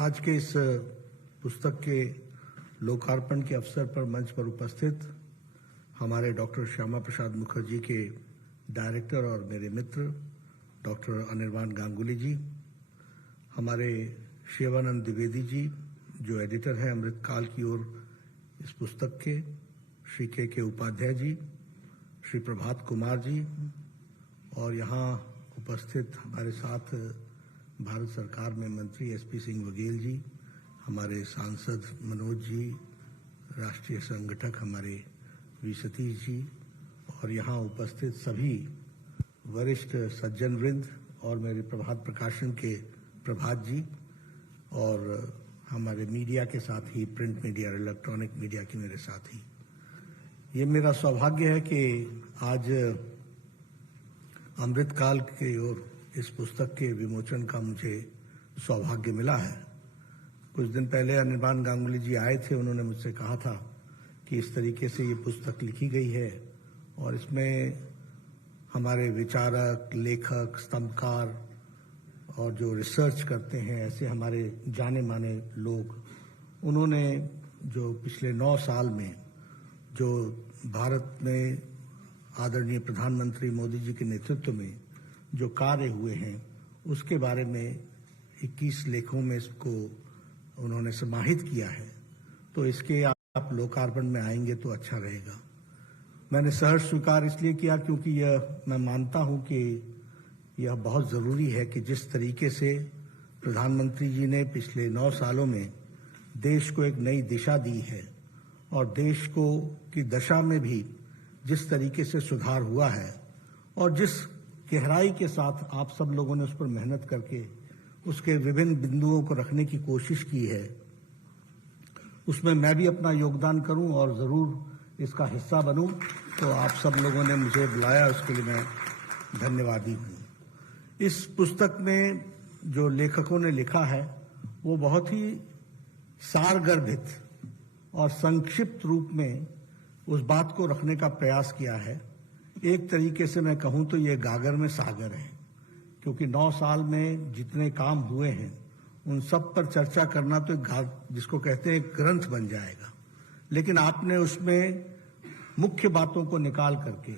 आज के इस पुस्तक के लोकार्पण के अवसर पर मंच पर उपस्थित हमारे डॉक्टर श्यामा प्रसाद मुखर्जी के डायरेक्टर और मेरे मित्र डॉक्टर अनिर्बान गांगुली जी, हमारे शिवानंद द्विवेदी जी जो एडिटर हैं अमृतकाल की ओर इस पुस्तक के, श्री के उपाध्याय जी, श्री प्रभात कुमार जी और यहाँ उपस्थित हमारे साथ भारत सरकार में मंत्री एसपी सिंह बघेल जी, हमारे सांसद मनोज जी, राष्ट्रीय संगठक हमारे वी सतीश जी और यहाँ उपस्थित सभी वरिष्ठ सज्जन वृंद और मेरे प्रभात प्रकाशन के प्रभात जी और हमारे मीडिया के साथ ही प्रिंट मीडिया और इलेक्ट्रॉनिक मीडिया के मेरे साथी, ये मेरा सौभाग्य है कि आज अमृतकाल की ओर इस पुस्तक के विमोचन का मुझे सौभाग्य मिला है। कुछ दिन पहले अनिर्बान गांगुली जी आए थे, उन्होंने मुझसे कहा था कि इस तरीके से ये पुस्तक लिखी गई है और इसमें हमारे विचारक, लेखक, स्तंभकार और जो रिसर्च करते हैं ऐसे हमारे जाने माने लोग, उन्होंने जो पिछले 9 साल में जो भारत में आदरणीय प्रधानमंत्री मोदी जी के नेतृत्व में जो कार्य हुए हैं उसके बारे में 21 लेखों में इसको उन्होंने समाहित किया है। तो इसके आप लोकार्पण में आएंगे तो अच्छा रहेगा। मैंने सहर्ष स्वीकार इसलिए किया क्योंकि यह मैं मानता हूं कि यह बहुत ज़रूरी है कि जिस तरीके से प्रधानमंत्री जी ने पिछले 9 सालों में देश को एक नई दिशा दी है और देश को की दशा में भी जिस तरीके से सुधार हुआ है और जिस गहराई के साथ आप सब लोगों ने उस पर मेहनत करके उसके विभिन्न बिंदुओं को रखने की कोशिश की है, उसमें मैं भी अपना योगदान करूं और ज़रूर इसका हिस्सा बनूं। तो आप सब लोगों ने मुझे बुलाया, उसके लिए मैं धन्यवादी हूं। इस पुस्तक में जो लेखकों ने लिखा है वो बहुत ही सारगर्भित और संक्षिप्त रूप में उस बात को रखने का प्रयास किया है। एक तरीके से मैं कहूं तो ये गागर में सागर है, क्योंकि 9 साल में जितने काम हुए हैं उन सब पर चर्चा करना तो जिसको कहते हैं ग्रंथ बन जाएगा, लेकिन आपने उसमें मुख्य बातों को निकाल करके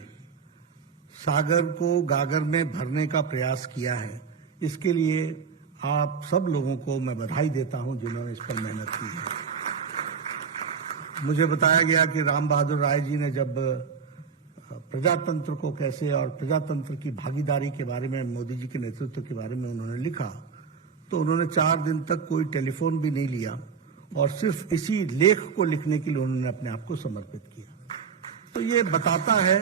सागर को गागर में भरने का प्रयास किया है। इसके लिए आप सब लोगों को मैं बधाई देता हूं जिन्होंने इस पर मेहनत की है। मुझे बताया गया कि राम बहादुर राय जी ने जब प्रजातंत्र को कैसे और प्रजातंत्र की भागीदारी के बारे में, मोदी जी के नेतृत्व के बारे में उन्होंने लिखा, तो उन्होंने 4 दिन तक कोई टेलीफोन भी नहीं लिया और सिर्फ इसी लेख को लिखने के लिए उन्होंने अपने आप को समर्पित किया। तो ये बताता है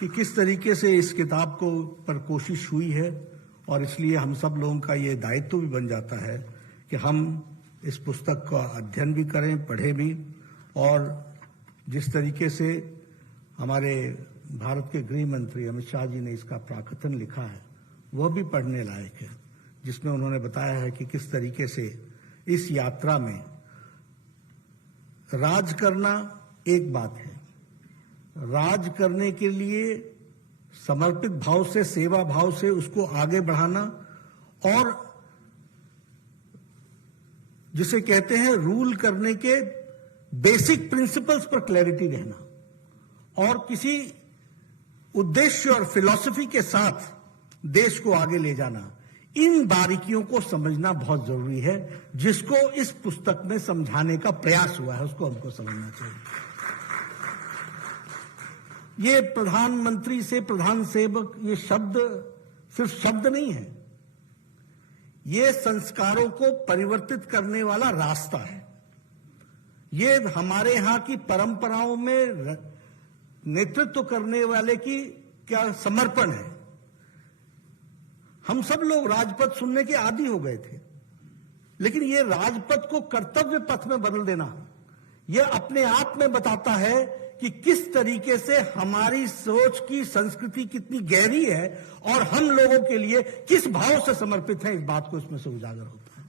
कि किस तरीके से इस किताब को पर कोशिश हुई है और इसलिए हम सब लोगों का ये दायित्व भी बन जाता है कि हम इस पुस्तक का अध्ययन भी करें, पढ़ें भी और जिस तरीके से हमारे भारत के गृह मंत्री अमित शाह जी ने इसका प्राकथन लिखा है वह भी पढ़ने लायक है, जिसमें उन्होंने बताया है कि किस तरीके से इस यात्रा में राज करना एक बात है, राज करने के लिए समर्पित भाव से, सेवा भाव से उसको आगे बढ़ाना और जिसे कहते हैं रूल करने के बेसिक प्रिंसिपल्स पर क्लैरिटी रहना और किसी उद्देश्य और फिलॉसफी के साथ देश को आगे ले जाना, इन बारीकियों को समझना बहुत जरूरी है। जिसको इस पुस्तक में समझाने का प्रयास हुआ है उसको हमको समझना चाहिए। ये प्रधानमंत्री से प्रधान सेवक, ये शब्द सिर्फ शब्द नहीं है, ये संस्कारों को परिवर्तित करने वाला रास्ता है। ये हमारे यहां की परंपराओं में नेतृत्व करने वाले की क्या समर्पण है। हम सब लोग राजपथ सुनने के आदी हो गए थे, लेकिन ये राजपथ को कर्तव्य पथ में बदल देना, यह अपने आप में बताता है कि किस तरीके से हमारी सोच की संस्कृति कितनी गहरी है और हम लोगों के लिए किस भाव से समर्पित है, इस बात को इसमें से उजागर होता है।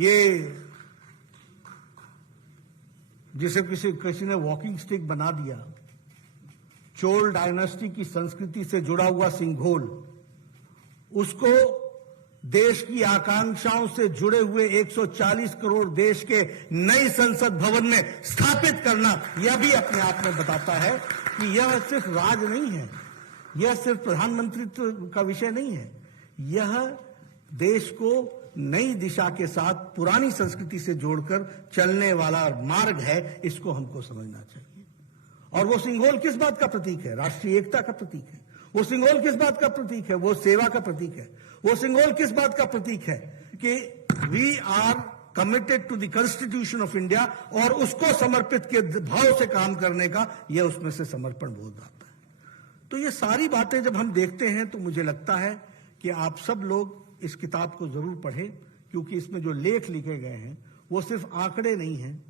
ये जिसे किसी ने वॉकिंग स्टिक बना दिया, चोल डायनेस्टी की संस्कृति से जुड़ा हुआ सिंघोल, उसको देश की आकांक्षाओं से जुड़े हुए 140 करोड़ देश के नई संसद भवन में स्थापित करना, यह भी अपने आप में बताता है कि यह सिर्फ राज नहीं है, यह सिर्फ प्रधानमंत्रित्व का विषय नहीं है, यह देश को नई दिशा के साथ पुरानी संस्कृति से जोड़कर चलने वाला मार्ग है। इसको हमको समझना चाहिए। और वो सिंघोल किस बात का प्रतीक है? राष्ट्रीय एकता का प्रतीक है। वो सिंघोल किस बात का प्रतीक है? वो सेवा का प्रतीक है। वो सिंघोल किस बात का प्रतीक है? कि we are committed to the Constitution of India, और उसको समर्पित के भाव से काम करने का यह उसमें से समर्पण बोध आता है। तो ये सारी बातें जब हम देखते हैं तो मुझे लगता है कि आप सब लोग इस किताब को जरूर पढ़ें, क्योंकि इसमें जो लेख लिखे गए हैं वो सिर्फ आंकड़े नहीं हैं,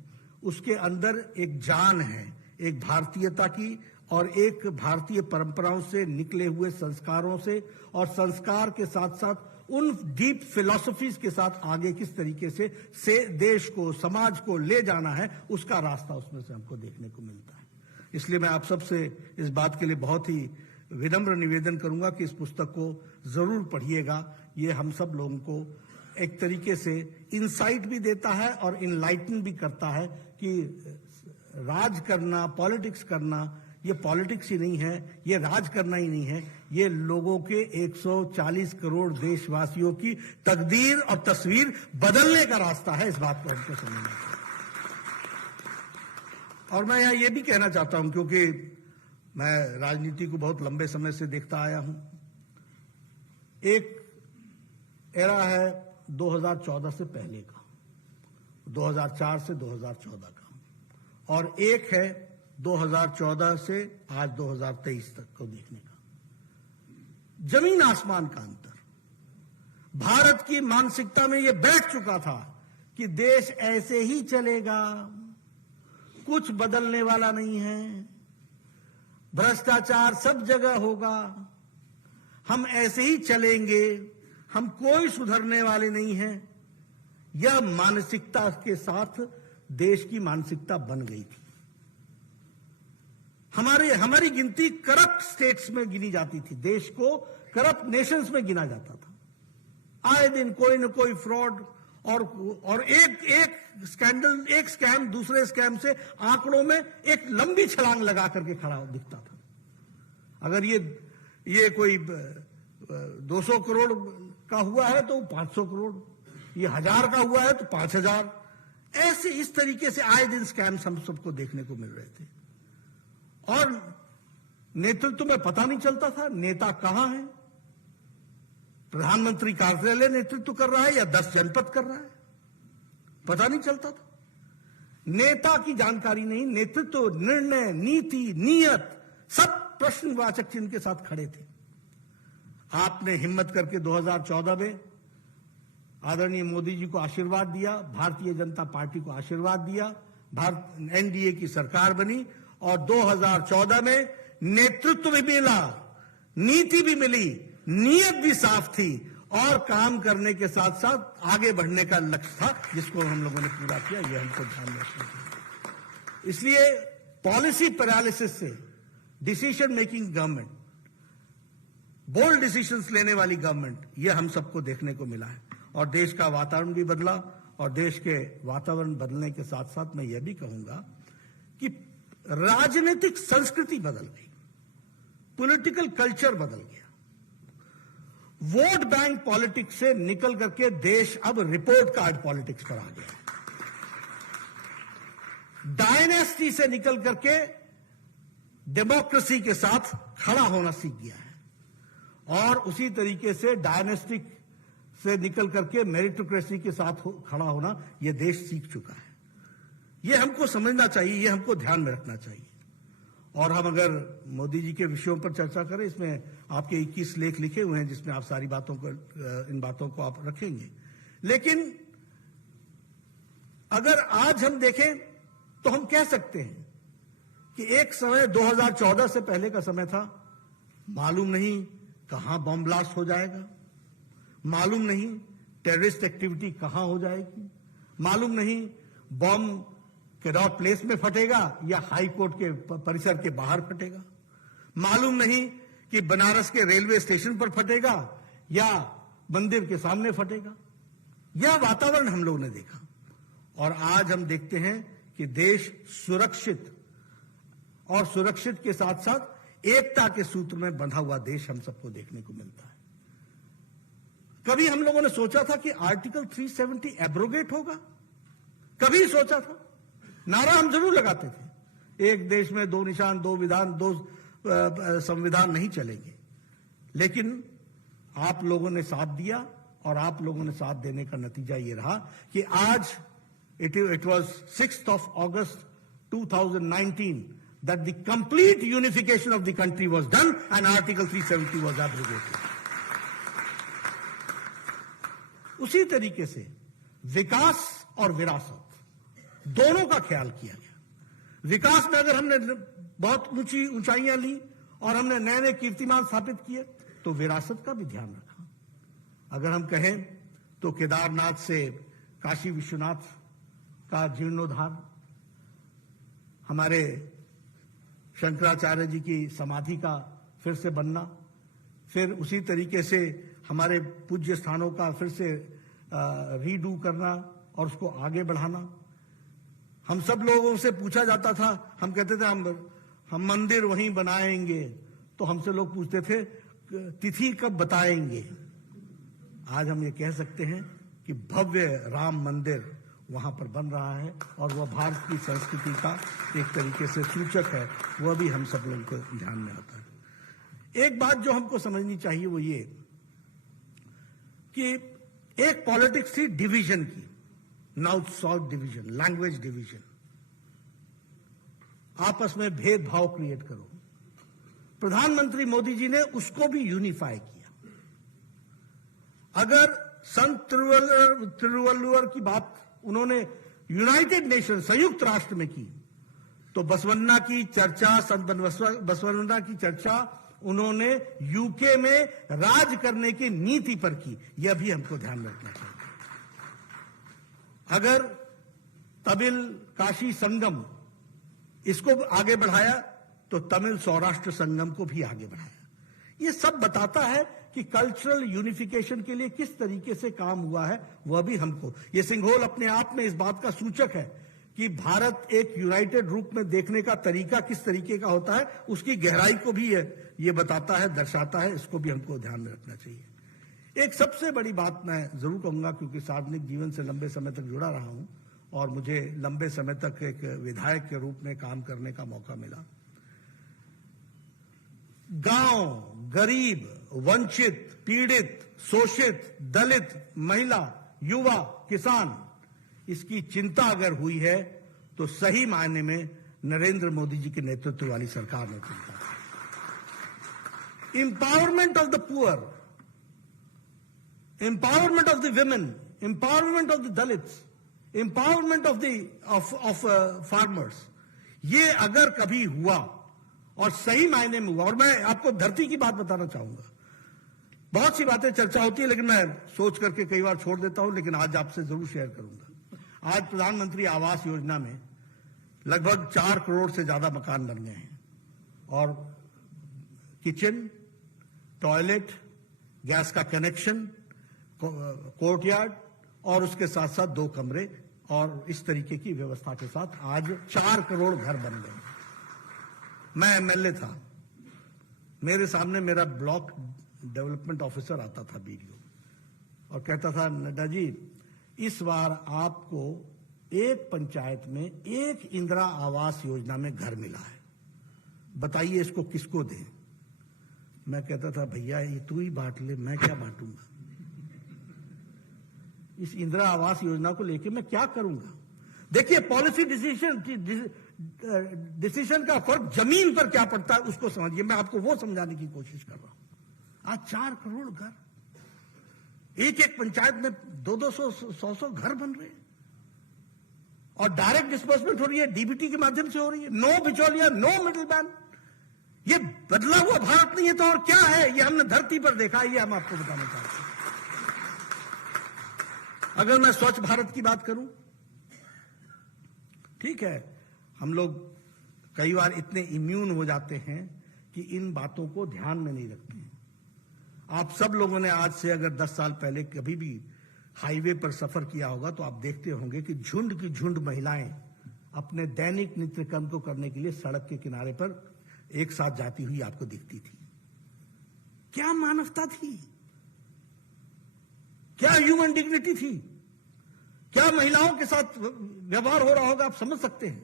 उसके अंदर एक जान है, एक भारतीयता की और एक भारतीय परंपराओं से निकले हुए संस्कारों से, और संस्कार के साथ साथ उन डीप फिलॉसफीज के साथ आगे किस तरीके से देश को, समाज को ले जाना है, उसका रास्ता उसमें से हमको देखने को मिलता है। इसलिए मैं आप सबसे इस बात के लिए बहुत ही विनम्र निवेदन करूंगा कि इस पुस्तक को जरूर पढ़िएगा। ये हम सब लोगों को एक तरीके से इंसाइट भी देता है और इनलाइटन भी करता है कि राज करना, पॉलिटिक्स करना, ये पॉलिटिक्स ही नहीं है, ये राज करना ही नहीं है, ये लोगों के 140 करोड़ देशवासियों की तकदीर और तस्वीर बदलने का रास्ता है। इस बात को हमको समझना चाहिए। और मैं यहाँ ये भी कहना चाहता हूं, क्योंकि मैं राजनीति को बहुत लंबे समय से देखता आया हूं। एक एरा है 2014 से पहले का, 2004 से 2014 का, और एक है 2014 से आज 2023 तक को देखने का। जमीन आसमान का अंतर। भारत की मानसिकता में यह बैठ चुका था कि देश ऐसे ही चलेगा, कुछ बदलने वाला नहीं है, भ्रष्टाचार सब जगह होगा, हम ऐसे ही चलेंगे, हम कोई सुधरने वाले नहीं हैं। यह मानसिकता के साथ देश की मानसिकता बन गई थी। हमारी गिनती करप्ट स्टेट्स में गिनी जाती थी, देश को करप्ट नेशंस में गिना जाता था। आए दिन कोई न कोई फ्रॉड और एक स्कैंडल, एक स्कैम दूसरे स्कैम से आंकड़ों में एक लंबी छलांग लगा करके खड़ा दिखता था। अगर ये कोई 200 करोड़ का हुआ है तो 500 करोड़, ये 1000 का हुआ है तो 5000, ऐसे इस तरीके से आए दिन स्कैम्स हम सबको देखने को मिल रहे थे। और नेतृत्व में पता नहीं चलता था नेता कहां है, प्रधानमंत्री कार्यालय नेतृत्व कर रहा है या 10 जनपद कर रहा है, पता नहीं चलता था। नेता की जानकारी नहीं, नेतृत्व, निर्णय, नीति, नियत सब प्रश्नवाचक चिन्ह के साथ खड़े थे। आपने हिम्मत करके 2014 में आदरणीय मोदी जी को आशीर्वाद दिया, भारतीय जनता पार्टी को आशीर्वाद दिया, एनडीए की सरकार बनी, और 2014 में नेतृत्व भी मिला, नीति भी मिली, नीयत भी साफ थी, और काम करने के साथ साथ आगे बढ़ने का लक्ष्य था, जिसको हम लोगों ने पूरा किया। ये हमको ध्यान रखना चाहिए। इसलिए पॉलिसी पैरालिसिस से decision making government, bold decisions लेने वाली गवर्नमेंट, ये हम सबको देखने को मिला है। और देश का वातावरण भी बदला, और देश के वातावरण बदलने के साथ साथ मैं ये भी कहूंगा कि राजनीतिक संस्कृति बदल गई, पॉलिटिकल कल्चर बदल गया। वोट बैंक पॉलिटिक्स से निकल करके देश अब रिपोर्ट कार्ड पॉलिटिक्स पर आ गया। डायनेस्टी से निकल करके डेमोक्रेसी के साथ खड़ा होना सीख गया है, और उसी तरीके से डायनेस्टिक से निकल करके मेरिटोक्रेसी के साथ खड़ा होना यह देश सीख चुका है। यह हमको समझना चाहिए, यह हमको ध्यान में रखना चाहिए। और हम अगर मोदी जी के विषयों पर चर्चा करें, इसमें आपके 21 लेख लिखे हुए हैं जिसमें आप सारी बातों को, इन बातों को आप रखेंगे। लेकिन अगर आज हम देखें तो हम कह सकते हैं कि एक समय 2014 से पहले का समय था, मालूम नहीं कहां बम ब्लास्ट हो जाएगा, मालूम नहीं टेररिस्ट एक्टिविटी कहां हो जाएगी, मालूम नहीं बम कैनॉट प्लेस में फटेगा या हाई कोर्ट के परिसर के बाहर फटेगा, मालूम नहीं कि बनारस के रेलवे स्टेशन पर फटेगा या मंदिर के सामने फटेगा। यह वातावरण हम लोगों ने देखा और आज हम देखते हैं कि देश सुरक्षित और सुरक्षित के साथ साथ एकता के सूत्र में बंधा हुआ देश हम सबको देखने को मिलता है। कभी हम लोगों ने सोचा था कि आर्टिकल 370 एब्रोगेट होगा? कभी सोचा था? नारा हम जरूर लगाते थे, एक देश में दो निशान, दो विधान, दो संविधान नहीं चलेंगे। लेकिन आप लोगों ने साथ दिया और आप लोगों ने साथ देने का नतीजा ये रहा कि आज it was 6th of August 2019 that the complete unification of the country was done and Article 370 was abrogated. उसी तरीके से विकास और विरासत दोनों का ख्याल किया गया। विकास में अगर हमने बहुत ऊंची ऊंचाइयां ली और हमने नए नए कीर्तिमान स्थापित किए तो विरासत का भी ध्यान रखा। अगर हम कहें तो केदारनाथ से काशी विश्वनाथ का जीर्णोद्धार, हमारे शंकराचार्य जी की समाधि का फिर से बनना, फिर उसी तरीके से हमारे पूज्य स्थानों का फिर से रीडू करना और उसको आगे बढ़ाना। हम सब लोगों से पूछा जाता था, हम कहते थे हम मंदिर वहीं बनाएंगे, तो हमसे लोग पूछते थे तिथि कब बताएंगे। आज हम ये कह सकते हैं कि भव्य राम मंदिर वहां पर बन रहा है और वह भारत की संस्कृति का एक तरीके से सूचक है, वह भी हम सब लोगों को ध्यान में आता है। एक बात जो हमको समझनी चाहिए वो ये कि एक पॉलिटिक्स थी डिवीजन की, north south division, language division, आपस में भेदभाव क्रिएट करो। प्रधानमंत्री मोदी जी ने उसको भी यूनिफाई किया। अगर संत तिरुवल्लुवर की बात उन्होंने यूनाइटेड नेशन, संयुक्त राष्ट्र में की, तो बसवन्ना की चर्चा, संत बसवन्ना की चर्चा उन्होंने यूके में राज करने की नीति पर की। यह भी हमको ध्यान रखना चाहिए। अगर तमिल काशी संगम इसको आगे बढ़ाया तो तमिल सौराष्ट्र संगम को भी आगे बढ़ाया। यह सब बताता है कि कल्चरल यूनिफिकेशन के लिए किस तरीके से काम हुआ है, वह भी हमको, ये सिंघोल अपने आप में इस बात का सूचक है कि भारत एक यूनाइटेड रूप में देखने का तरीका किस तरीके का होता है, उसकी गहराई को भी ये बताता है, दर्शाता है। इसको भी हमको ध्यान में रखना चाहिए। एक सबसे बड़ी बात मैं जरूर कहूंगा, क्योंकि सार्वजनिक जीवन से लंबे समय तक जुड़ा रहा हूं और मुझे लंबे समय तक एक विधायक के रूप में काम करने का मौका मिला। गांव, गरीब, वंचित, पीड़ित, शोषित, दलित, महिला, युवा, किसान, इसकी चिंता अगर हुई है तो सही मायने में नरेंद्र मोदी जी के नेतृत्व वाली सरकार ने चिंता की। Empowerment of the poor, empowerment of the women, empowerment of the Dalits, empowerment of farmers, ये अगर कभी हुआ और सही मायने में हुआ, और मैं आपको धरती की बात बताना चाहूंगा। बहुत सी बातें चर्चा होती है लेकिन मैं सोच करके कई बार छोड़ देता हूं, लेकिन आज आपसे जरूर शेयर करूंगा। आज प्रधानमंत्री आवास योजना में लगभग 4 करोड़ से ज्यादा मकान बन गए हैं और किचन, टॉयलेट, गैस का कनेक्शन, कोर्टयार्ड और उसके साथ साथ 2 कमरे और इस तरीके की व्यवस्था के साथ आज 4 करोड़ घर बन गए। मैं एमएलए था, मेरे सामने मेरा ब्लॉक डेवलपमेंट ऑफिसर आता था बीडीओ और कहता था, नड्डा जी इस बार आपको एक पंचायत में एक इंदिरा आवास योजना में घर मिला है, बताइए इसको किसको दें। मैं कहता था, भैया ये तू ही बांट ले, मैं क्या बांटूंगा, इस इंदिरा आवास योजना को लेके मैं क्या करूंगा। देखिए पॉलिसी डिसीजन का फर्क जमीन पर क्या पड़ता है उसको समझिए। मैं आपको वो समझाने की कोशिश कर रहा हूं। आज 4 करोड़ घर, एक एक पंचायत में 200-100 घर बन रहे हैं और डायरेक्ट डिस्बर्समेंट हो रही है, डीबीटी के माध्यम से हो रही है। नो बिचौलिया, नो मिडिल मैन। ये बदला हुआ भारत नहीं है तो और क्या है, ये हमने धरती पर देखा है, ये हम आपको बताना चाहते हैं। अगर मैं स्वच्छ भारत की बात करूं, ठीक है, हम लोग कई बार इतने इम्यून हो जाते हैं कि इन बातों को ध्यान में नहीं रखते हैं। आप सब लोगों ने आज से अगर 10 साल पहले कभी भी हाईवे पर सफर किया होगा तो आप देखते होंगे कि झुंड की झुंड महिलाएं अपने दैनिक नित्य कर्म को करने के लिए सड़क के किनारे पर एक साथ जाती हुई आपको दिखती थी। क्या मानवता थी, क्या ह्यूमन डिग्निटी थी, क्या महिलाओं के साथ व्यवहार हो रहा होगा, आप समझ सकते हैं।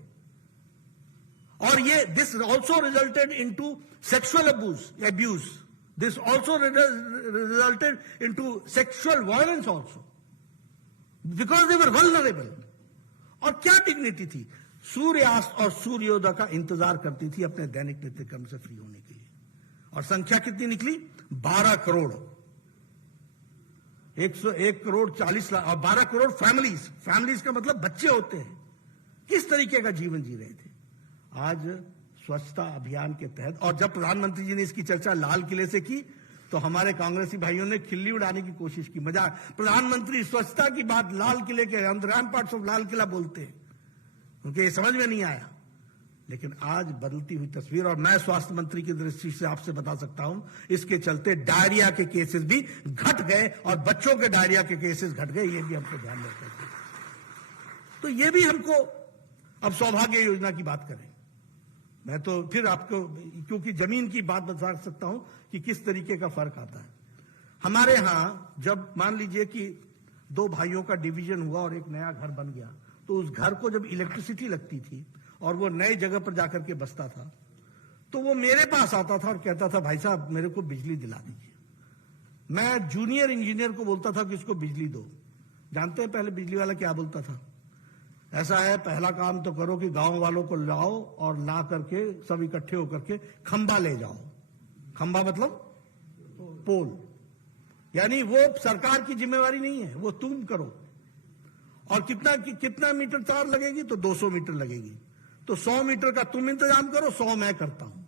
और ये this also resulted into sexual abuse, this also resulted into sexual violence also, because they were vulnerable. और क्या डिग्निटी थी, सूर्यास्त और सूर्योदय का इंतजार करती थी अपने दैनिक नित्य कर्म से फ्री होने के लिए। और संख्या कितनी निकली, 12 करोड़, 101 करोड़ 40 लाख, और 12 करोड़ फैमिलीज का मतलब बच्चे होते हैं। किस तरीके का जीवन जी रहे थे। आज स्वच्छता अभियान के तहत, और जब प्रधानमंत्री जी ने इसकी चर्चा लाल किले से की तो हमारे कांग्रेसी भाइयों ने खिल्ली उड़ाने की कोशिश की, मजाक, प्रधानमंत्री स्वच्छता की बात लाल किले के रैम्पार्ट्स ऑफ लाल किला बोलते हैं, उनके ये समझ में नहीं आया। लेकिन आज बदलती हुई तस्वीर, और मैं स्वास्थ्य मंत्री की दृष्टि से आपसे बता सकता हूं, इसके चलते डायरिया के केसेस भी घट गए और बच्चों के डायरिया के केसेस घट गए, ये भी हमको ध्यान रखना चाहिए। तो ये भी हमको, अब सौभाग्य योजना की बात करें, मैं तो फिर आपको, क्योंकि जमीन की बात बता सकता हूं कि किस तरीके का फर्क आता है। हमारे यहां जब मान लीजिए कि 2 भाइयों का डिवीजन हुआ और एक नया घर बन गया, तो उस घर को जब इलेक्ट्रिसिटी लगती थी और वो नए जगह पर जाकर के बसता था, तो वो मेरे पास आता था और कहता था, भाई साहब मेरे को बिजली दिला दीजिए। मैं जूनियर इंजीनियर को बोलता था कि इसको बिजली दो। जानते हैं पहले बिजली वाला क्या बोलता था, ऐसा है पहला काम तो करो कि गांव वालों को लाओ और ला करके सब इकट्ठे होकर के खंबा ले जाओ। खंबा मतलब पोल, यानी वो सरकार की जिम्मेवारी नहीं है, वो तुम करो। और कितना मीटर तार लगेगी, तो 200 मीटर लगेगी, तो 100 मीटर का तुम इंतजाम करो, 100 मैं करता हूं।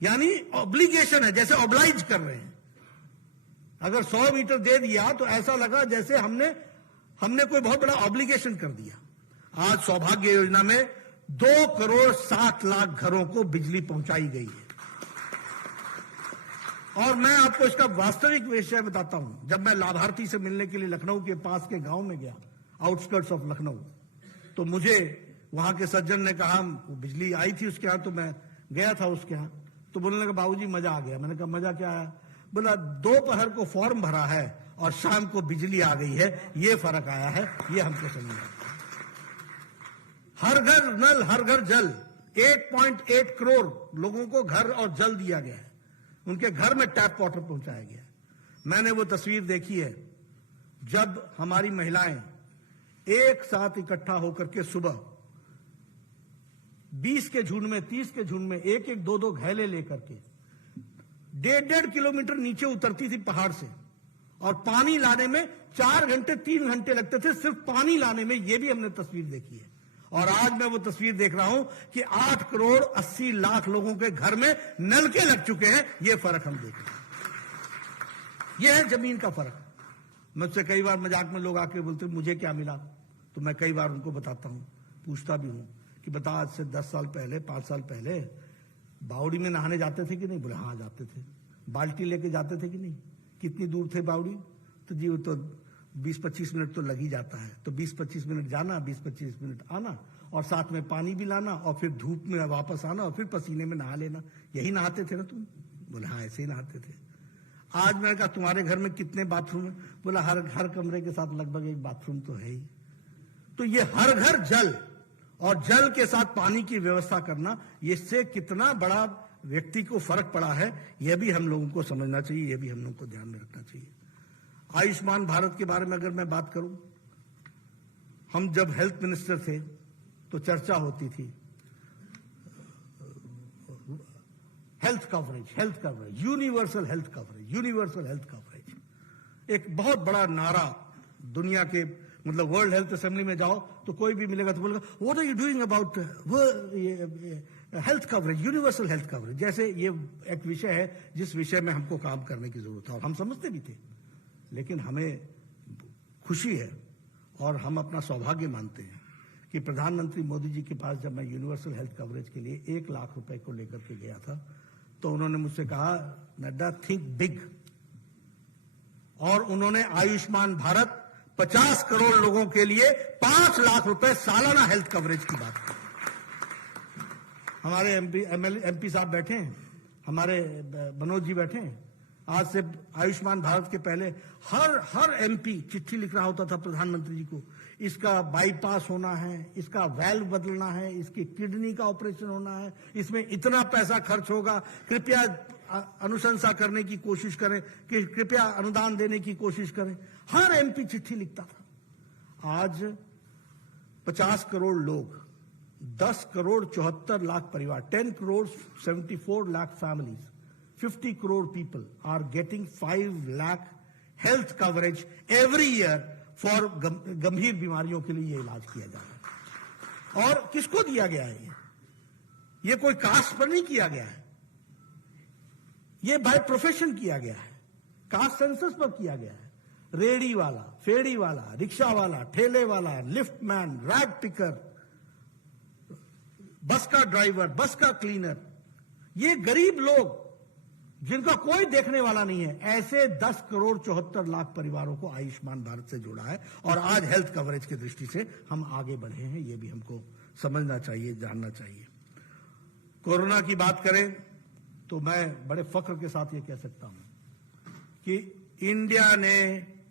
यानी ऑब्लिगेशन है, जैसे ऑब्लाइज कर रहे हैं। अगर 100 मीटर दे दिया तो ऐसा लगा जैसे हमने कोई बहुत बड़ा ऑब्लिगेशन कर दिया। आज सौभाग्य योजना में 2 करोड़ 60 लाख घरों को बिजली पहुंचाई गई है। और मैं आपको इसका वास्तविक विषय बताता हूं। जब मैं लाभार्थी से मिलने के लिए लखनऊ के पास के गांव में गया, आउटस्कर्ट्स ऑफ लखनऊ, तो मुझे वहां के सज्जन ने कहा, बिजली आई थी उसके यहां, तो मैं गया था उसके यहां, तो बोलने लगा बाबूजी मजा आ गया। मैंने कहा मजा क्या आया? बोला दोपहर को फॉर्म भरा है और शाम को बिजली आ गई है, ये फर्क आया है, ये हमको समझना। हर घर नल हर घर जल, 1.8 करोड़ लोगों को घर और जल दिया गया है, उनके घर में टैप वाटर पहुंचाया गया है। मैंने वो तस्वीर देखी है जब हमारी महिलाएं एक साथ इकट्ठा होकर के सुबह 20 के झुंड में, 30 के झुंड में, एक एक 2-2 घैले लेकर के 1.5 किलोमीटर नीचे उतरती थी पहाड़ से, और पानी लाने में 4 घंटे 3 घंटे लगते थे, सिर्फ पानी लाने में। ये भी हमने तस्वीर देखी है। और आज मैं वो तस्वीर देख रहा हूं कि 8 करोड़ 80 लाख लोगों के घर में नलके लग चुके हैं। ये फर्क हम देख रहे हैं, ये है जमीन का फर्क। मुझसे कई बार मजाक में लोग आके बोलते मुझे क्या मिला, तो मैं कई बार उनको बताता हूं, पूछता भी हूं कि बता आज से 10 साल पहले, 5 साल पहले बावड़ी में नहाने जाते थे कि नहीं? बोले हाँ जाते थे। बाल्टी लेके जाते थे कि नहीं? कितनी दूर थे बावड़ी? तो जी वो तो 20-25 मिनट तो लग ही जाता है। तो 20-25 मिनट जाना, 20-25 मिनट आना, और साथ में पानी भी लाना, और फिर धूप में वापस आना, और फिर पसीने में नहा लेना। यही नहाते थे ना तुम? बोले हाँ ऐसे ही नहाते थे। आज मैंने कहा तुम्हारे घर में कितने बाथरूम है? बोला हर कमरे के साथ लगभग एक बाथरूम तो है ही। तो ये हर घर जल, और जल के साथ पानी की व्यवस्था करना, इससे कितना बड़ा व्यक्ति को फर्क पड़ा है, यह भी हम लोगों को समझना चाहिए, यह भी हम लोगों को ध्यान में रखना चाहिए। आयुष्मान भारत के बारे में अगर मैं बात करूं, हम जब हेल्थ मिनिस्टर थे तो चर्चा होती थी health coverage, universal health coverage. एक बहुत बड़ा नारा दुनिया के, मतलब वर्ल्ड हेल्थ असेंबली में जाओ तो कोई भी मिलेगा तो बोलेगा what are you doing about health coverage, universal health coverage. जैसे ये एक विषय है जिस विषय में हमको काम करने की जरूरत है, और हम समझते भी थे। लेकिन हमें खुशी है और हम अपना सौभाग्य मानते हैं कि प्रधानमंत्री मोदी जी के पास जब मैं यूनिवर्सल हेल्थ कवरेज के लिए 1 लाख रुपए को लेकर के गया था, तो उन्होंने मुझसे कहा नड्डा थिंक बिग, और उन्होंने आयुष्मान भारत 50 करोड़ लोगों के लिए 5 लाख रुपए सालाना हेल्थ कवरेज की बात की। हमारे एमपी साहब बैठे हैं, हमारे मनोज जी बैठे हैं। आज से आयुष्मान भारत के पहले हर एमपी चिट्ठी लिख रहा होता था प्रधानमंत्री जी को, इसका बाईपास होना है, इसका वाल्व बदलना है, इसकी किडनी का ऑपरेशन होना है, इसमें इतना पैसा खर्च होगा, कृपया अनुशंसा करने की कोशिश करें, कि कृपया अनुदान देने की कोशिश करें। हर एमपी चिट्ठी लिखता था। आज 50 करोड़ लोग, 10 करोड़ 74 लाख परिवार, 10 crore 74 lakh families, 50 crore people are getting 5 lakh health coverage every year for गंभीर बीमारियों के लिए ये इलाज किया जा रहा है। और किसको दिया गया है? ये कोई कास्ट पर नहीं किया गया है, ये बाय प्रोफेशन किया गया है, कास्ट सेंसस पर किया गया है। रेडी वाला, फेड़ी वाला, रिक्शा वाला, ठेले वाला, लिफ्ट मैन, रैग पिकर, बस का ड्राइवर, बस का क्लीनर, ये गरीब लोग जिनका कोई देखने वाला नहीं है, ऐसे 10 करोड़ 74 लाख परिवारों को आयुष्मान भारत से जोड़ा है। और आज हेल्थ कवरेज की दृष्टि से हम आगे बढ़े हैं, ये भी हमको समझना चाहिए, जानना चाहिए। कोरोना की बात करें तो मैं बड़े फख्र के साथ ये कह सकता हूं कि इंडिया ने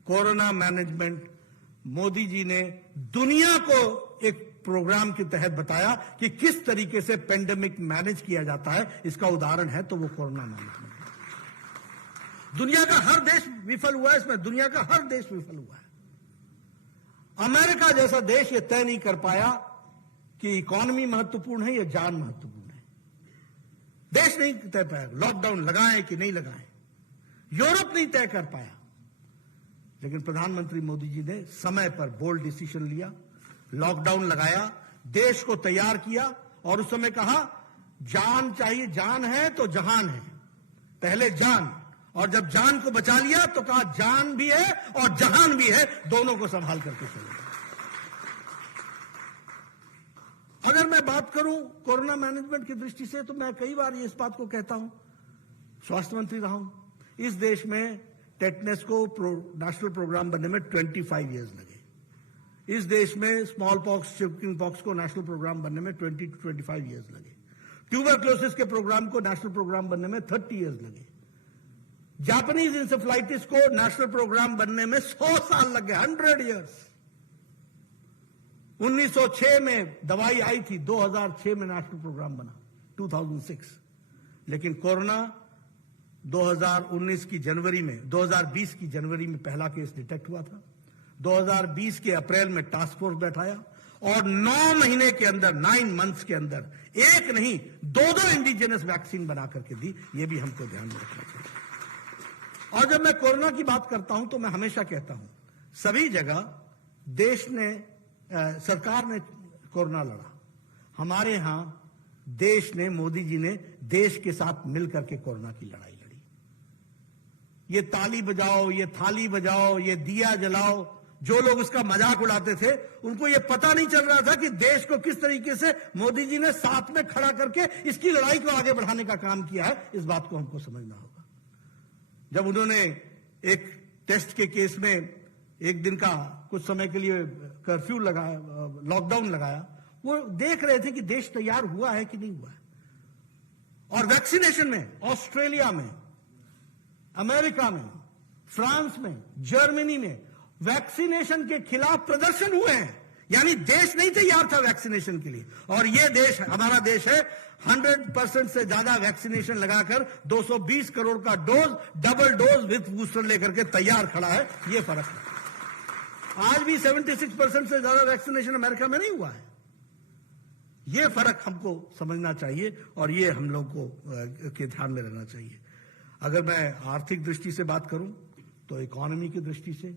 कोरोना मैनेजमेंट, मोदी जी ने दुनिया को एक प्रोग्राम के तहत बताया कि किस तरीके से पेंडेमिक मैनेज किया जाता है। इसका उदाहरण है तो वो कोरोना मैनेजमेंट। दुनिया का हर देश विफल हुआ है इसमें, दुनिया का हर देश विफल हुआ है। अमेरिका जैसा देश ये तय नहीं कर पाया कि इकोनॉमी महत्वपूर्ण है या जान महत्वपूर्ण है। देश नहीं तय पाया लॉकडाउन लगाएं कि नहीं लगाएं। यूरोप नहीं तय कर पाया। लेकिन प्रधानमंत्री मोदी जी ने समय पर बोल्ड डिसीजन लिया, लॉकडाउन लगाया, देश को तैयार किया और उस समय कहा जान चाहिए, जान है तो जहान है। पहले जान, और जब जान को बचा लिया तो कहा जान भी है और जहान भी है, दोनों को संभाल करके चलिए। अगर मैं बात करूं कोरोना मैनेजमेंट की दृष्टि से तो मैं कई बार इस बात को कहता हूं, स्वास्थ्य मंत्री रहा हूं। इस देश में टेटनेस को नेशनल प्रोग्राम बनने में 25 इयर्स लगे। इस देश में स्मॉल पॉक्स, चिकन पॉक्स को नेशनल प्रोग्राम बनने में 20 to 25 इयर्स लगे। ट्यूबरक्लोसिस के प्रोग्राम को नेशनल प्रोग्राम बनने में 30 इयर्स लगे। जापानीज इंसेफ्लाइटिस को नेशनल प्रोग्राम बनने में 100 साल लग गए, 100 इयर्स। 1906 में दवाई आई थी, 2006 में नेशनल प्रोग्राम बना, 2006। लेकिन कोरोना 2019 की जनवरी में, 2020 की जनवरी में पहला केस डिटेक्ट हुआ था। 2020 के अप्रैल में टास्क फोर्स बैठाया और 9 महीने के अंदर, 9 मंथ्स के अंदर एक नहीं 2 इंडिजिनस वैक्सीन बना करके दी। ये भी हमको ध्यान में रखना चाहिए। और जब मैं कोरोना की बात करता हूं तो मैं हमेशा कहता हूं सभी जगह देश ने, सरकार ने कोरोना लड़ा। हमारे यहां देश ने, मोदी जी ने देश के साथ मिलकर के कोरोना की लड़ाई लड़ी। ये ताली बजाओ, ये थाली बजाओ, ये दिया जलाओ, जो लोग उसका मजाक उड़ाते थे उनको ये पता नहीं चल रहा था कि देश को किस तरीके से मोदी जी ने साथ में खड़ा करके इसकी लड़ाई को आगे बढ़ाने का काम किया है। इस बात को हमको समझना होगा। जब उन्होंने एक टेस्ट के केस में एक दिन का कुछ समय के लिए कर्फ्यू लगाया, लॉकडाउन लगाया, वो देख रहे थे कि देश तैयार हुआ है कि नहीं हुआ है। और वैक्सीनेशन में ऑस्ट्रेलिया में, अमेरिका में, फ्रांस में, जर्मनी में वैक्सीनेशन के खिलाफ प्रदर्शन हुए हैं। यानी देश नहीं तैयार था वैक्सीनेशन के लिए। और ये देश, हमारा देश है, 100% से ज्यादा वैक्सीनेशन लगाकर 220 करोड़ का dose, double dose with booster लेकर के तैयार खड़ा है। ये फर्क है। आज भी 76% से ज्यादा वैक्सीनेशन अमेरिका में नहीं हुआ है। ये फर्क हमको समझना चाहिए और ये हम लोग को के ध्यान में रहना चाहिए। अगर मैं आर्थिक दृष्टि से बात करूं तो इकोनॉमी की दृष्टि से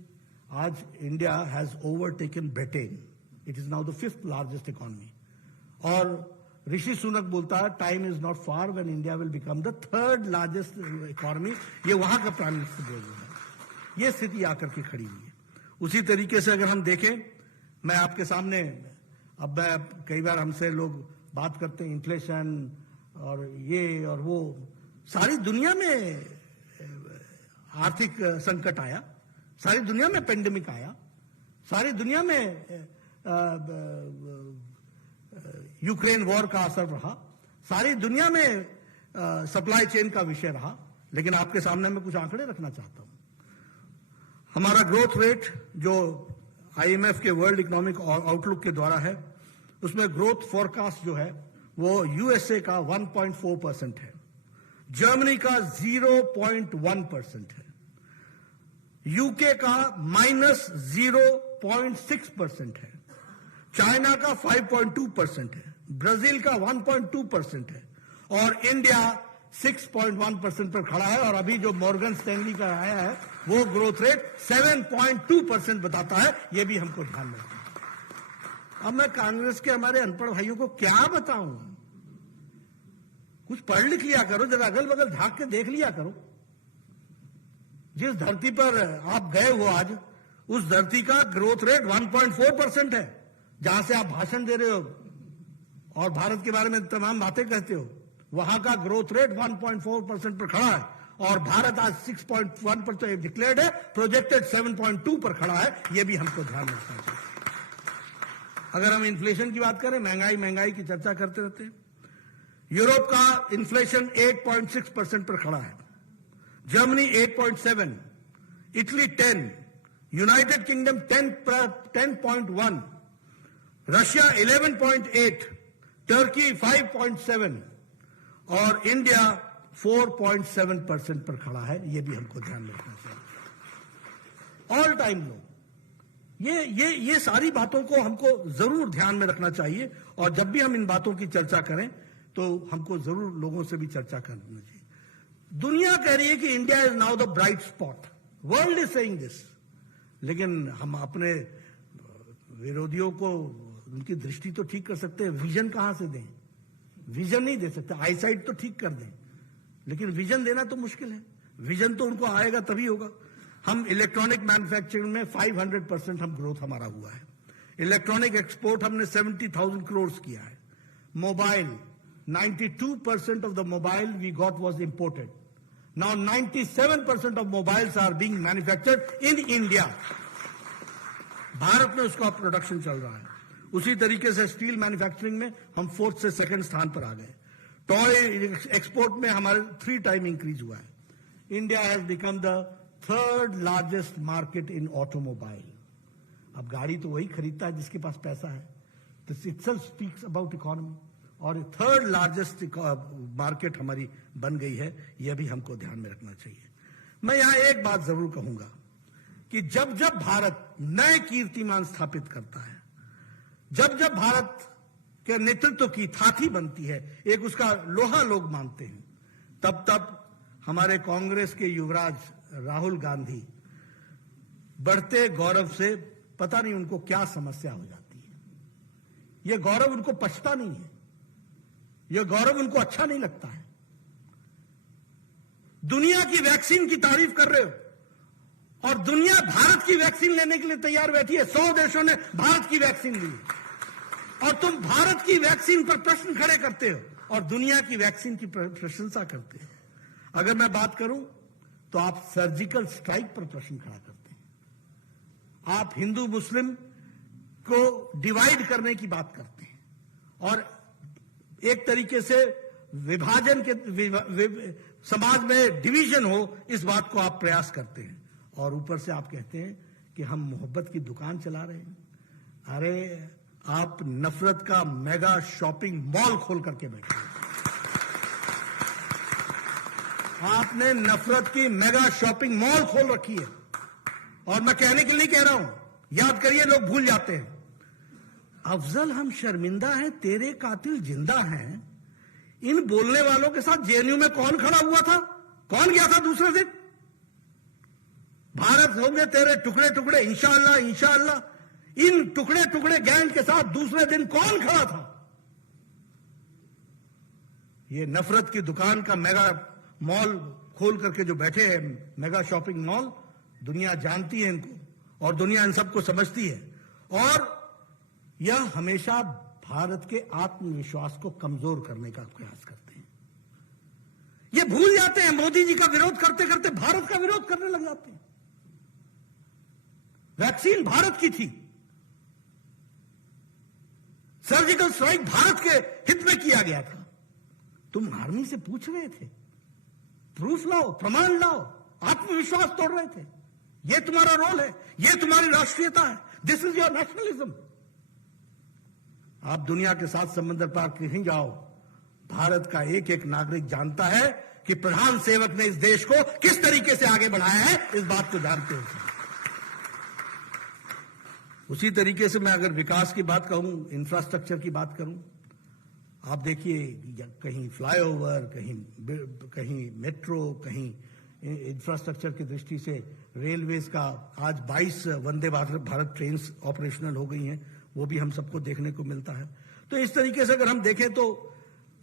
आज India has overtaken Britain. It is now the 5th largest economy. और ऋषि सुनक बोलता है time is not far when India will become the 3rd largest economy. ये वहां का प्राइम मिनिस्टर बोल रहा है। ये स्थिति आकर के खड़ी हुई है। उसी तरीके से अगर हम देखें, मैं आपके सामने, अब मैं कई बार हमसे लोग बात करते हैं इन्फ्लेशन और ये और वो, सारी दुनिया में आर्थिक संकट आया। सारी दुनिया में पेंडेमिक आया, सारी दुनिया में यूक्रेन वॉर का असर रहा, सारी दुनिया में सप्लाई चेन का विषय रहा। लेकिन आपके सामने मैं कुछ आंकड़े रखना चाहता हूं। हमारा ग्रोथ रेट जो आईएमएफ के वर्ल्ड इकोनॉमिक आउटलुक के द्वारा है, उसमें ग्रोथ फोरकास्ट जो है वो यूएसए का 1.4% है, जर्मनी का 0.1% है, यूके का -0.6% है, चाइना का 5.2% है, ब्राजील का 1.2% है और इंडिया 6.1% पर खड़ा है। और अभी जो मॉर्गन स्टैनली का आया है वो ग्रोथ रेट 7.2% बताता है। ये भी हमको ध्यान में रखना है। अब मैं कांग्रेस के हमारे अनपढ़ भाइयों को क्या बताऊं? कुछ पढ़ लिख लिया करो, जरा अगल बगल झांक के देख लिया करो। जिस धरती पर आप गए हो आज, उस धरती का ग्रोथ रेट 1.4% है, जहां से आप भाषण दे रहे हो और भारत के बारे में तमाम बातें कहते हो। वहां का ग्रोथ रेट 1.4% पर खड़ा है और भारत आज 6.1% डिक्लेयर्ड है, प्रोजेक्टेड 7.2 पर खड़ा है। यह भी हमको ध्यान रखना चाहिए। अगर हम इन्फ्लेशन की बात करें, महंगाई की चर्चा करते रहते हैं। यूरोप का इन्फ्लेशन 8.6% पर खड़ा है, Germany 8.7, Italy 10, United kingdom 10.1, Russia 11.8, Turkey 5.7 और इंडिया 4.7% पर खड़ा है। यह भी हमको ध्यान में रखना चाहिए। ऑल टाइम लो। ये सारी बातों को हमको जरूर ध्यान में रखना चाहिए और जब भी हम इन बातों की चर्चा करें तो हमको जरूर लोगों से भी चर्चा करना चाहिए। दुनिया कह रही है कि India is now the bright spot, world is saying this, लेकिन हम अपने विरोधियों को उनकी दृष्टि तो ठीक कर सकते हैं, विजन कहां से दें? विजन नहीं दे सकते। आईसाइट तो ठीक कर दें, लेकिन विजन देना तो मुश्किल है। विजन तो उनको आएगा तभी होगा। हम इलेक्ट्रॉनिक मैन्युफैक्चरिंग में 500% हम ग्रोथ हमारा हुआ है। इलेक्ट्रॉनिक एक्सपोर्ट हमने 70,000 करोड़ किया है। Mobile 92% of the mobile we got was imported. Now 97% of mobiles are being manufactured in India. Bharat में उसका प्रोडक्शन चल रहा है। उसी तरीके से स्टील मैन्युफैक्चरिंग में हम 4th से 2nd स्थान पर आ गए। टॉय एक्सपोर्ट में हमारे 3 टाइम इंक्रीज हुआ है। India has become the 3rd largest market in automobile. अब गाड़ी तो वही खरीदता है जिसके पास पैसा है। This itself speaks about economy. और 3rd लार्जेस्ट मार्केट हमारी बन गई है। यह भी हमको ध्यान में रखना चाहिए। मैं यहां एक बात जरूर कहूंगा कि जब जब भारत नए कीर्तिमान स्थापित करता है, जब जब भारत के नेतृत्व की थाथी बनती है, एक उसका लोहा लोग मानते हैं, तब तब हमारे कांग्रेस के युवराज राहुल गांधी बढ़ते गौरव से पता नहीं उनको क्या समस्या हो जाती है। यह गौरव उनको पछता नहीं है, यह गौरव उनको अच्छा नहीं लगता है। दुनिया की वैक्सीन की तारीफ कर रहे हो और दुनिया भारत की वैक्सीन लेने के लिए तैयार बैठी है। 100 देशों ने भारत की वैक्सीन ली और तुम भारत की वैक्सीन पर प्रश्न खड़े करते हो और दुनिया की वैक्सीन की प्रशंसा करते हो। अगर मैं बात करूं तो आप सर्जिकल स्ट्राइक पर प्रश्न खड़ा करते हैं। आप हिंदू मुस्लिम को डिवाइड करने की बात करते हैं और एक तरीके से विभाजन के समाज में डिवीजन हो, इस बात को आप प्रयास करते हैं। और ऊपर से आप कहते हैं कि हम मोहब्बत की दुकान चला रहे हैं। अरे आप नफरत का मेगा शॉपिंग मॉल खोल करके बैठे हैं। आपने नफरत की मेगा शॉपिंग मॉल खोल रखी है। और मैं कहने के लिए कह रहा हूं, याद करिए, लोग भूल जाते हैं। अफजल हम शर्मिंदा हैं, तेरे कातिल जिंदा हैं। इन बोलने वालों के साथ जेएनयू में कौन खड़ा हुआ था? कौन गया था दूसरे दिन? भारत होंगे तेरे टुकड़े टुकड़े इंशाअल्लाह इंशाअल्लाह। इन टुकड़े टुकड़े गैंग के साथ दूसरे दिन कौन खड़ा था? ये नफरत की दुकान का मेगा मॉल खोल करके जो बैठे हैं, मेगा शॉपिंग मॉल, दुनिया जानती है इनको और दुनिया इन सबको समझती है। और यह हमेशा भारत के आत्मविश्वास को कमजोर करने का प्रयास करते हैं। ये भूल जाते हैं, मोदी जी का विरोध करते करते भारत का विरोध करने लग जाते हैं। वैक्सीन भारत की थी, सर्जिकल स्ट्राइक भारत के हित में किया गया था। तुम आर्मी से पूछ रहे थे, प्रूफ लाओ, प्रमाण लाओ, आत्मविश्वास तोड़ रहे थे। यह तुम्हारा रोल है, यह तुम्हारी राष्ट्रीयता है, दिस इज योर नेशनलिज्म। आप दुनिया के साथ समंदर पार कहीं जाओ, भारत का एक एक नागरिक जानता है कि प्रधान सेवक ने इस देश को किस तरीके से आगे बढ़ाया है, इस बात को जानते हो। उसी तरीके से मैं अगर विकास की बात कहूं, इंफ्रास्ट्रक्चर की बात करूं, आप देखिए कहीं फ्लाईओवर, कहीं मेट्रो, कहीं इंफ्रास्ट्रक्चर की दृष्टि से रेलवेज का आज 22 वंदे भारत ट्रेन ऑपरेशनल हो गई हैं, वो भी हम सबको देखने को मिलता है। तो इस तरीके से अगर हम देखें तो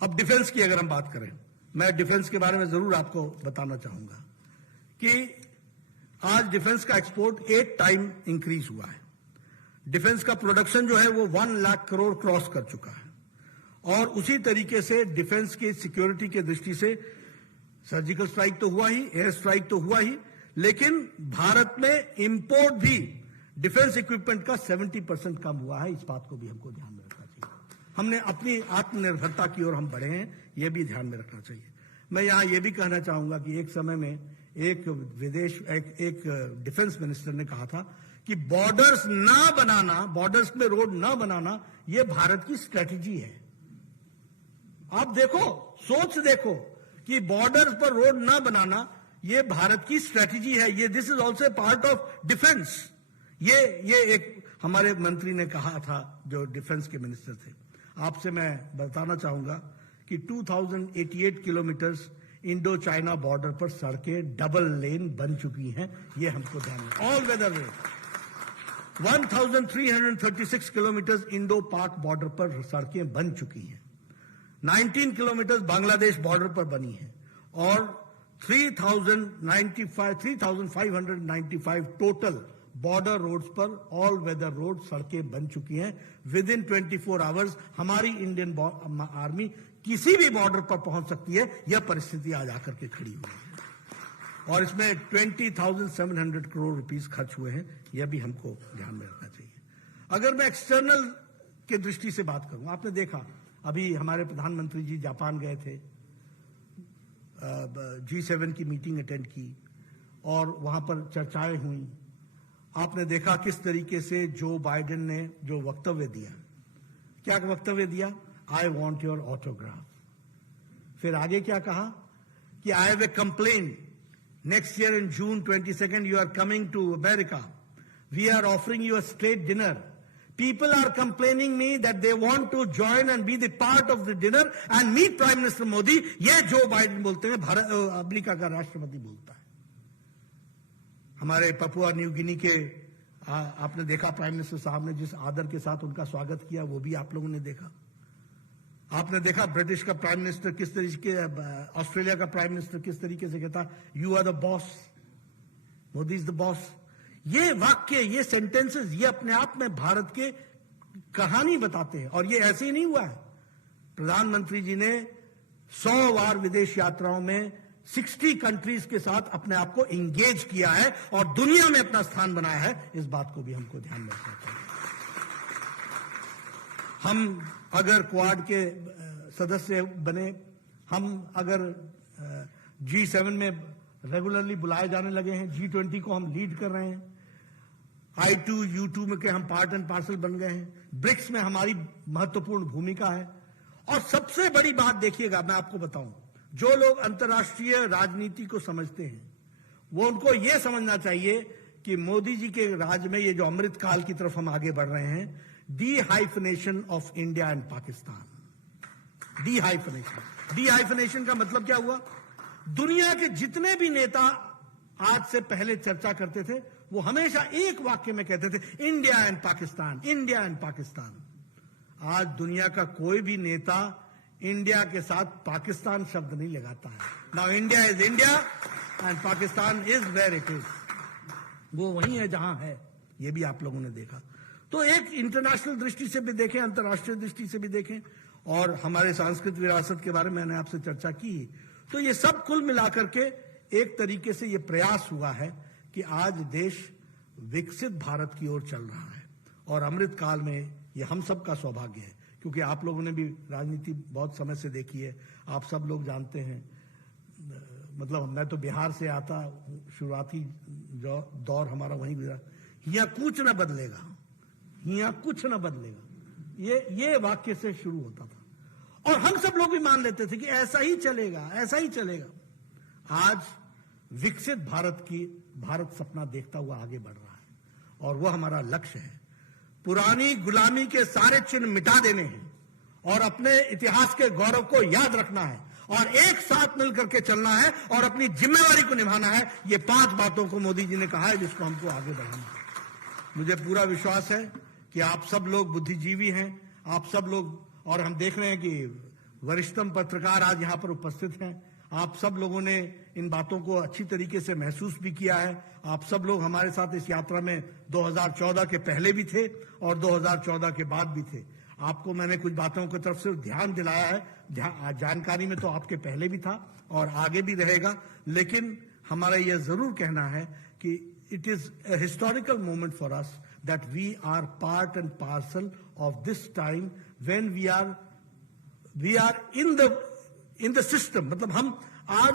अब डिफेंस की अगर हम बात करें, मैं डिफेंस के बारे में जरूर आपको बताना चाहूंगा कि आज डिफेंस का एक्सपोर्ट 8 टाइम इंक्रीज हुआ है। डिफेंस का प्रोडक्शन जो है वो 1 लाख करोड़ क्रॉस कर चुका है। और उसी तरीके से डिफेंस की सिक्योरिटी के दृष्टि से सर्जिकल स्ट्राइक तो हुआ ही, एयर स्ट्राइक तो हुआ ही, लेकिन भारत में इंपोर्ट भी डिफेंस इक्विपमेंट का 70% कम हुआ है। इस बात को भी हमको ध्यान में रखना चाहिए। हमने अपनी आत्मनिर्भरता की ओर हम बढ़े हैं, यह भी ध्यान में रखना चाहिए। मैं यहां यह भी कहना चाहूंगा कि एक समय में एक डिफेंस मिनिस्टर ने कहा था कि बॉर्डर्स ना बनाना, बॉर्डर्स में रोड ना बनाना, यह भारत की स्ट्रेटेजी है। आप देखो, सोच देखो कि बॉर्डर्स पर रोड ना बनाना यह भारत की स्ट्रेटेजी है। ये this is also part of defence. ये एक हमारे मंत्री ने कहा था जो डिफेंस के मिनिस्टर थे। आपसे मैं बताना चाहूंगा कि 2088 किलोमीटर्स इंडो चाइना बॉर्डर पर सड़कें डबल लेन बन चुकी हैं। ये हमको ध्यान में, all weather road 1336 kilometres Indo Pak border पर सड़कें बन चुकी हैं। 19 किलोमीटर्स बांग्लादेश बॉर्डर पर बनी है और 3,595 टोटल बॉर्डर रोड्स पर ऑल वेदर रोड सड़कें बन चुकी हैं। विद इन 24 आवर्स हमारी इंडियन आर्मी किसी भी बॉर्डर पर पहुंच सकती है। यह परिस्थिति आज आकर के खड़ी हुई है और इसमें 20,700 करोड़ रुपीस खर्च हुए हैं। यह भी हमको ध्यान में रखना चाहिए। अगर मैं एक्सटर्नल के दृष्टि से बात करूं, आपने देखा अभी हमारे प्रधानमंत्री जी जापान गए थे, G7 की मीटिंग अटेंड की और वहां पर चर्चाएं हुई। आपने देखा किस तरीके से जो बाइडेन ने जो वक्तव्य दिया, क्या वक्तव्य दिया, आई वॉन्ट योर ऑटोग्राफ। फिर आगे क्या कहा कि I have a complain, next year in June 22 you are coming to America, we are offering you a state dinner, people are complaining me that they want to join and be the part of the dinner and meet Prime Minister Modi। ये Joe Biden बोलते हैं Bharat America का राष्ट्रपति बोलता है। हमारे Papua New Guinea के आपने देखा प्राइम मिनिस्टर साहब ने जिस आदर के साथ उनका स्वागत किया, वो भी आप लोगों ने देखा। आपने देखा ब्रिटिश का प्राइम मिनिस्टर किस तरीके, ऑस्ट्रेलिया का प्राइम मिनिस्टर किस तरीके से कहता, you are the boss, Modi is the boss. ये वाक्य, ये सेंटेंसेस, ये अपने आप में भारत के कहानी बताते हैं। और ये ऐसे ही नहीं हुआ है। प्रधानमंत्री जी ने 100 बार विदेश यात्राओं में 60 कंट्रीज के साथ अपने आप को एंगेज किया है और दुनिया में अपना स्थान बनाया है। इस बात को भी हमको ध्यान में रखना चाहिए। हम अगर क्वाड के सदस्य बने, हम अगर G7 में रेगुलरली बुलाए जाने लगे हैं, G20 को हम लीड कर रहे हैं, I2 U2 में के हम पार्ट एंड पार्सल बन गए हैं, ब्रिक्स में हमारी महत्वपूर्ण भूमिका है। और सबसे बड़ी बात देखिएगा, मैं आपको बताऊं, जो लोग अंतर्राष्ट्रीय राजनीति को समझते हैं वो उनको यह समझना चाहिए कि मोदी जी के राज में ये जो अमृत काल की तरफ हम आगे बढ़ रहे हैं, D-hyphenation of India and Pakistan. D-hyphenation का मतलब क्या हुआ? दुनिया के जितने भी नेता आज से पहले चर्चा करते थे वो हमेशा एक वाक्य में कहते थे, India and Pakistan, India and Pakistan. आज दुनिया का कोई भी नेता इंडिया के साथ पाकिस्तान शब्द नहीं लगाता है। Now India is India and Pakistan is where it is. वो वही है जहां है। ये भी आप लोगों ने देखा। तो एक इंटरनेशनल दृष्टि से भी देखें, अंतर्राष्ट्रीय दृष्टि से भी देखें, और हमारे सांस्कृतिक विरासत के बारे में मैंने आपसे चर्चा की। तो ये सब कुल मिलाकर के एक तरीके से ये प्रयास हुआ है कि आज देश विकसित भारत की ओर चल रहा है। और अमृत काल में ये हम सब का सौभाग्य है, क्योंकि आप लोगों ने भी राजनीति बहुत समय से देखी है, आप सब लोग जानते हैं। मतलब मैं तो बिहार से आता, शुरुआती जो दौर हमारा वहीं गुजरा। यहाँ कुछ न बदलेगा, यहाँ कुछ न बदलेगा, ये वाक्य से शुरू होता था और हम सब लोग भी मान लेते थे कि ऐसा ही चलेगा, ऐसा ही चलेगा। आज विकसित भारत सपना देखता हुआ आगे बढ़ रहा है और वो हमारा लक्ष्य है। पुरानी गुलामी के सारे चिन्ह मिटा देने हैं और अपने इतिहास के गौरव को याद रखना है और एक साथ मिलकर के चलना है और अपनी जिम्मेवारी को निभाना है। ये 5 बातों को मोदी जी ने कहा है जिसको हमको आगे बढ़ाना है। मुझे पूरा विश्वास है कि आप सब लोग बुद्धिजीवी हैं, आप सब लोग, और हम देख रहे हैं कि वरिष्ठतम पत्रकार आज यहाँ पर उपस्थित हैं। आप सब लोगों ने इन बातों को अच्छी तरीके से महसूस भी किया है। आप सब लोग हमारे साथ इस यात्रा में 2014 के पहले भी थे और 2014 के बाद भी थे। आपको मैंने कुछ बातों की तरफ से ध्यान दिलाया है, जानकारी में तो आपके पहले भी था और आगे भी रहेगा, लेकिन हमारा यह जरूर कहना है कि it is a historical moment for us that we are part and parcel of this time when we are in the system। मतलब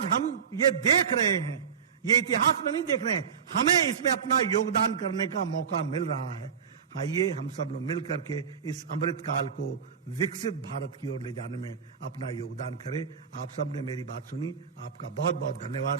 हम ये देख रहे हैं, ये इतिहास में नहीं देख रहे हैं, हमें इसमें अपना योगदान करने का मौका मिल रहा है। आइए हम सब लोग मिल करके इस अमृत काल को विकसित भारत की ओर ले जाने में अपना योगदान करें। आप सब ने मेरी बात सुनी, आपका बहुत बहुत धन्यवाद।